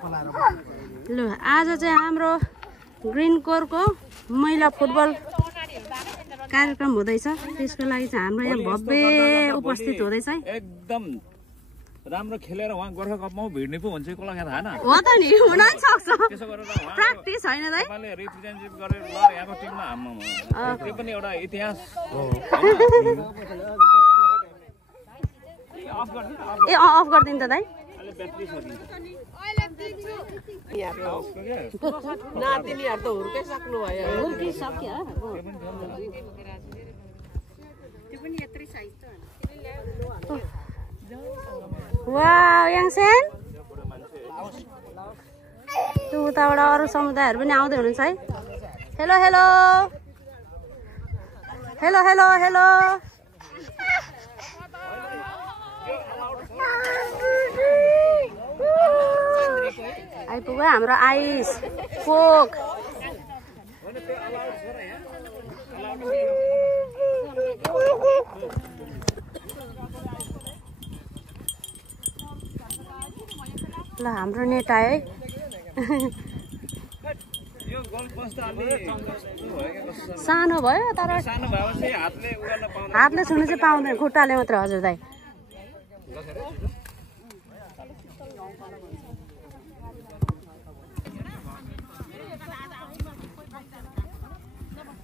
ल आज चाहिँ हाम्रो ग्रीन कोरको महिला फुटबल कार्यक्रम हुँदैछ त्यसको लागि चाहिँ हाम्रो यहाँ भव्य उपस्थित हुँदैछ है एकदम राम्रो खेलेर वहाँ गोर्खा कपमा भिड्ने पो हुन्छ कसलाई थाहा छैन हो त नि हुन सक्छ त्यसो गरेर प्र्याक्टिस हैन दाइ उहाँले रिप्रेजेन्टेटिभ गरेर ल यहाँको टिममा हाम्नु त्यो पनि एउटा इतिहास हो ए अफ गर्दिन त दाइ अहिले ब्याट्री सकिन्छ नातिनीहरु त हुर्कै सक्नु भयो सक्यो त्यो पनि यत्रै साइज छ वाउ याङसेन त्यो उताबाट अरू समुदायहरू पनि आउँदै हुनुहुन्छ है hello hello hello hello hello आइपुग्यो हाम्रो आइस कोक ल हाम्रो नेट आयो है सानो भयो तर हातले छुनु चाहिँ पाउँदैन खुट्टाले मात्र हजुर दाइ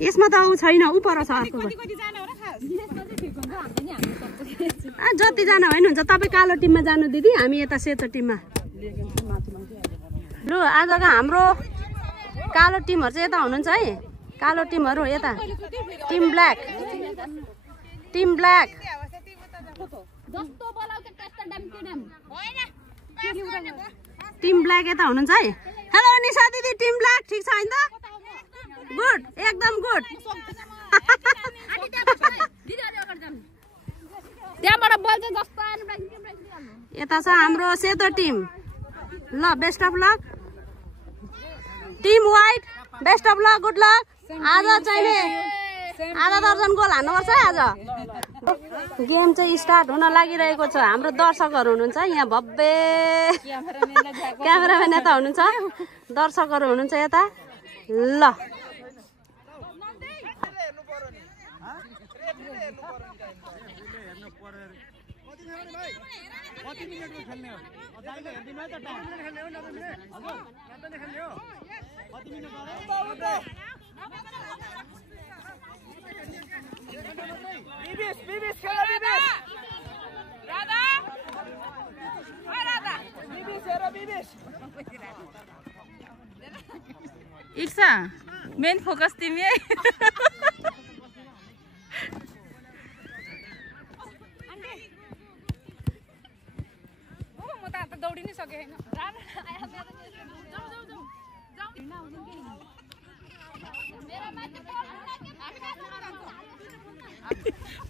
यसमा त आउ छैन उ पर छ अर्को जतिजना होइन हुन्छ तपाईँ कालो टिममा जानु दिदी हामी यता सेतो टिममा लु आजको हाम्रो कालो टिमहरू चाहिँ यता हुनुहुन्छ है कालो टिमहरू यता team black team black team black यता हुनुहुन्छ है हेलो निशा दिदी टिम ब्ल्याक ठिक छ होइन त गुड एकदम गुड यता छ हाम्रो सेतो टिम ल best of luck team white best of luck good luck आज चाहिने आधा दर्जन गोल हान्नुपर्छ है आज गेम चाहिँ स्टार्ट हुन लागिरहेको छ हाम्रो दर्शकहरू हुनुहुन्छ यहाँ भव्य क्यामेराम्यान यता हुनुहुन्छ दर्शकहरू हुनुहुन्छ यता ल इक्सा मेन फोकस तिमी है दौडी नै सके हैन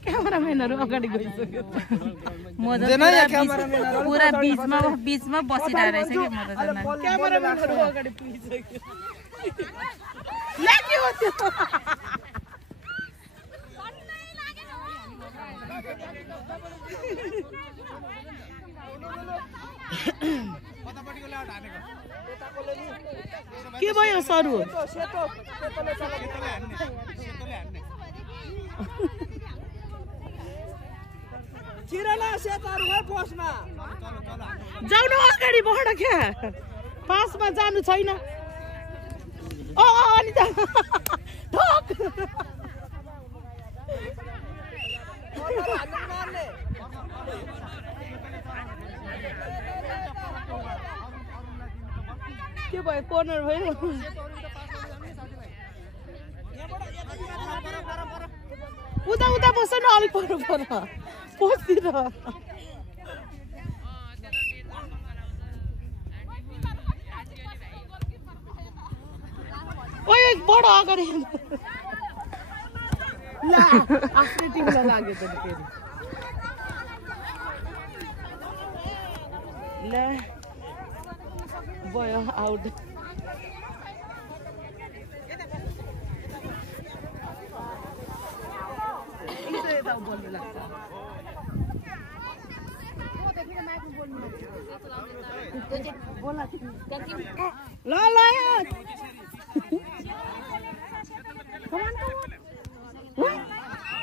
क्यामेराम्यानहरु अगाडि गइसक्यो म त पुरा बीचमा बसिरहेको रहेछ के म त क्यामेराम्यानहरु अगाडि पुगिसक्यो लाग्यो त्यो के भयो सरु जाऊ न अगाडि बढ क्या पासमा जानु छैन अनि त ठोक के भयो कर्नर भयो उता उता बस्छ न अलिक पर पोस्तिर ओए बड अगाडि ल आफ्नै टिमलाई लाग्यो त फेरि ल भयो आउट बोल्नु लाग्छ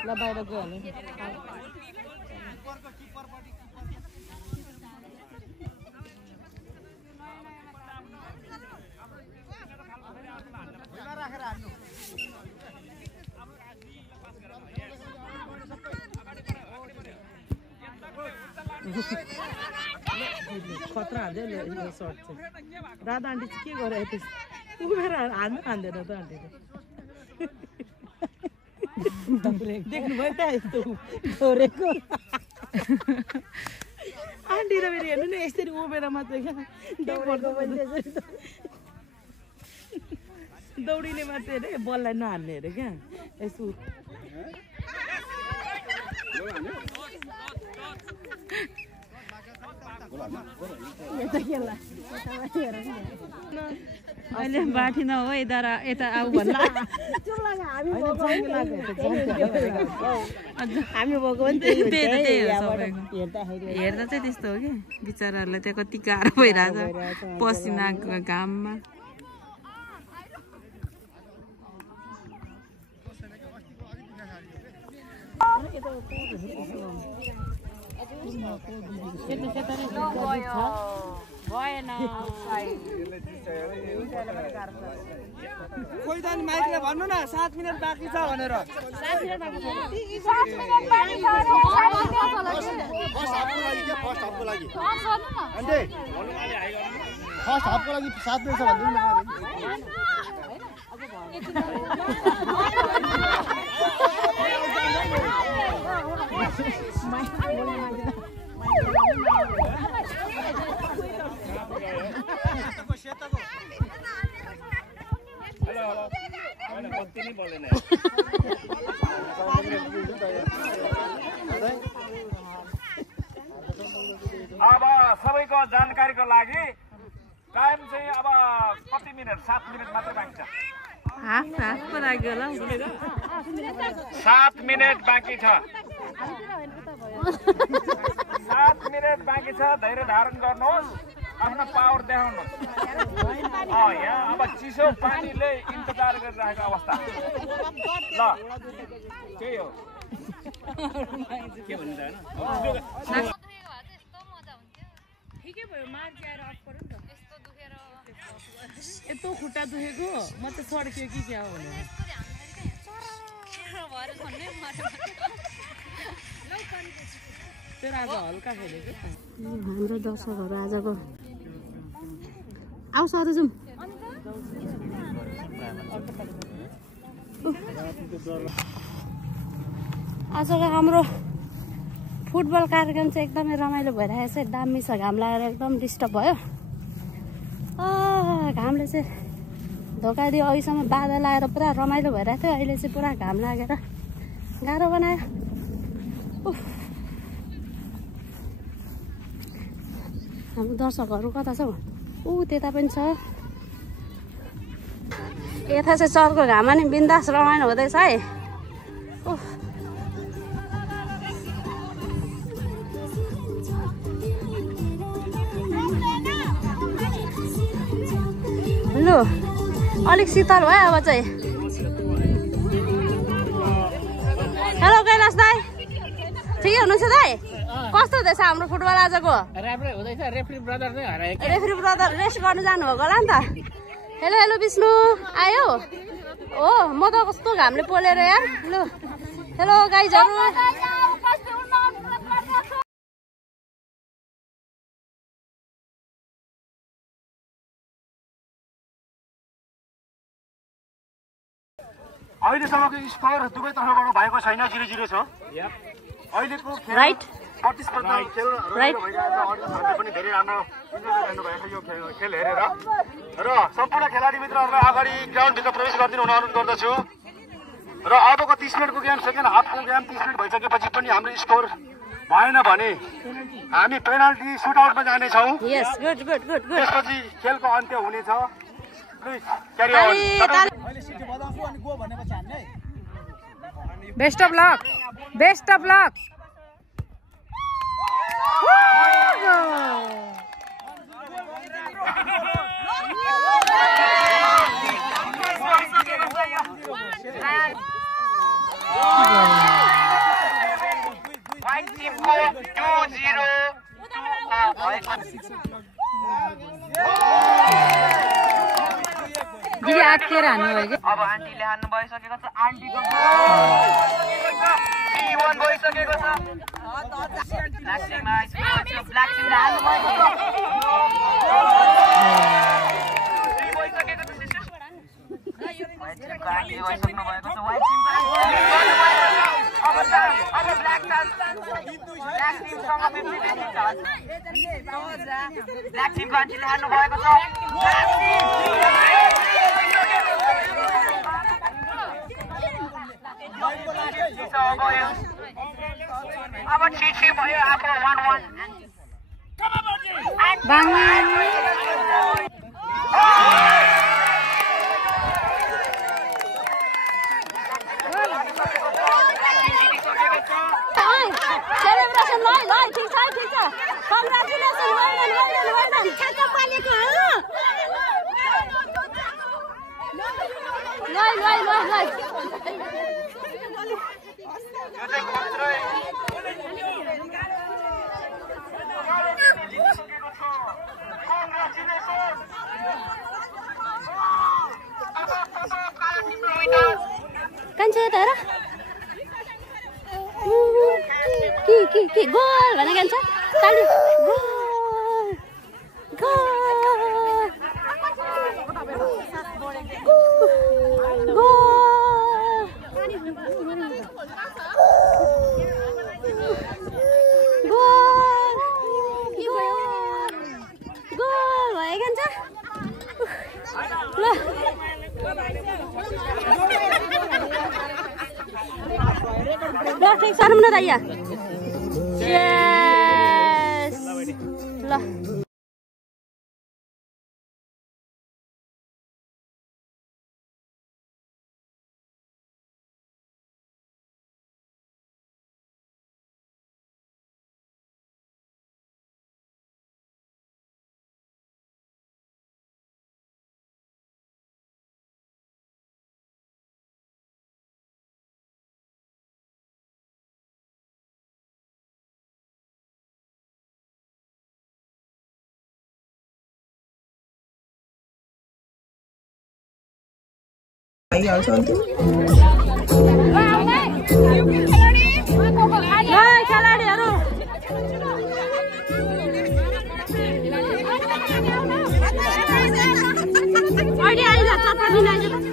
ल बाहिर गयो भने खतरा हाल्दै यो सर्ट चाहिँ राधा आन्टी चाहिँ के गरे उभिएर हान्नु खाँदैन त आन्टीले देख्नुभयो त यस्तो छोरेको आन्टी त फेरि हेर्नु नि यसरी उभिएर मात्रै क्या दौडिने मात्रै अरे बललाई नहाल्ने अरे क्या यसो अहिले बाठी न हो यता आऊ भन्ला हामी भएको पनि त्यही हो सबैको हेर्दा चाहिँ त्यस्तो हो कि बिचराहरूलाई त्यहाँ कति गाह्रो भइरहेछ पसिना घाममा कोही त माइकले भन्नु न 7 मिनेट बाँकी छ भनेर फर्स्ट हाफको लागि 7 मिनेट छ भन्नु अब सबैको जानकारीको लागि टाइम चाहिँ अब कति मिनेट 7 मिनेट मात्र बाँकी छ हाफ पो लाग्यो होला 7 मिनेट बाँकी छ 7 मिनेट बाँकी छ धैर्य धारण गर्नुहोस् आफ्नो पावर देखाउनुहोस् यहाँ अब चिसो पानीले इन्तजार गरिरहेको अवस्था ल त्यही हो के भन्नु त हैन ठिकै भयो मार्च आएर अफ गरौँ न यस्तो दुखेर यस्तो खुट्टा दुखेको म त सड्क्यो कि क्या हो भने त्यो आज हल्का खेलेको हाम्रो दर्शकहरू आजको आऊ सर जाउँ आजको हाम्रो फुटबल कार्यक्रम चाहिँ एकदमै रमाइलो भइरहेको छ दामी छ घाम लागेर एकदम डिस्टर्ब भयो घामले चाहिँ धोका दियो अघिसम्म बादल आएर पुरा रमाइलो भइरहेको थियो अहिले चाहिँ पुरा घाम लागेर गाह्रो बनायो हाम्रो दर्शकहरू कता छ त्यता पनि छ यता चाहिँ चर्को घाममा नि बिन्दास रमाइलो हुँदैछ है लु अलिक शीतल भयो अब चाहिँ हेलो कैलाश दाई ठिकै हुनुहुन्छ दाई कस्तो हुँदैछ हाम्रो फुटबल आजको रेफ्री ब्रदर रेस्ट गर्नु जानुभएको होला नि त हेलो हेलो विष्णु आयो हो म त कस्तो घामले पोलेर यार लु हेलो गाइजहरू अहिलेसम्मको स्कोर दुवै तर्फबाट भएको छैन 0-0 छ अहिलेको राइट प्रतिस्पर्धा खेल भइरहेको पनि धेरै राम्रो इन्जोय गर्नुभएको यो खेल हेरेर र सम्पूर्ण खेलाडी मित्रहरूलाई अगाडि ग्राउन्डभित्र प्रवेश गरिदिनु हुन अनुरोध गर्दछु र अबको 30 मिनटको गेम सेकेन्ड हाफको गेम 30 मिनट भइसकेपछि पनि हाम्रो स्कोर भएन भने हामी पेनल्टी सुटआउटमा जानेछौँ त्यसपछि खेलको अन्त्य हुनेछ बेस्ट अफ लक दिदी आत्केर हान्नु भयो कि अब आन्टीले हान्नु भइसकेको छ आन्टीको P1 भइसकेको छ ब्ल्याक टिममा आइसकेको छ ब्ल्याक टिमले हान्नु भएको छ भइसकेको छ सिस्टर व्हाइट टिमको आन्टी भइसक्नु भएको छ व्हाइट टिमको अब ब्ल्याक टिमसँग 50-50 छ ब्ल्याक टिमको आन्टीले हान्नु भएको छ ब्ल्याक टिम अब छिछि भयो आफू 1-1 सेलिब्रेसन ल ठीक छ कङ्ग्रेचुलेसन वेल डन ठ्याक्क पालेको हो ल कान्छे तर कि गोल भने कान्छ काली ठीक छ न दाइया यस ल खेलाडीहरू अहिले आइला 4 दिन आइज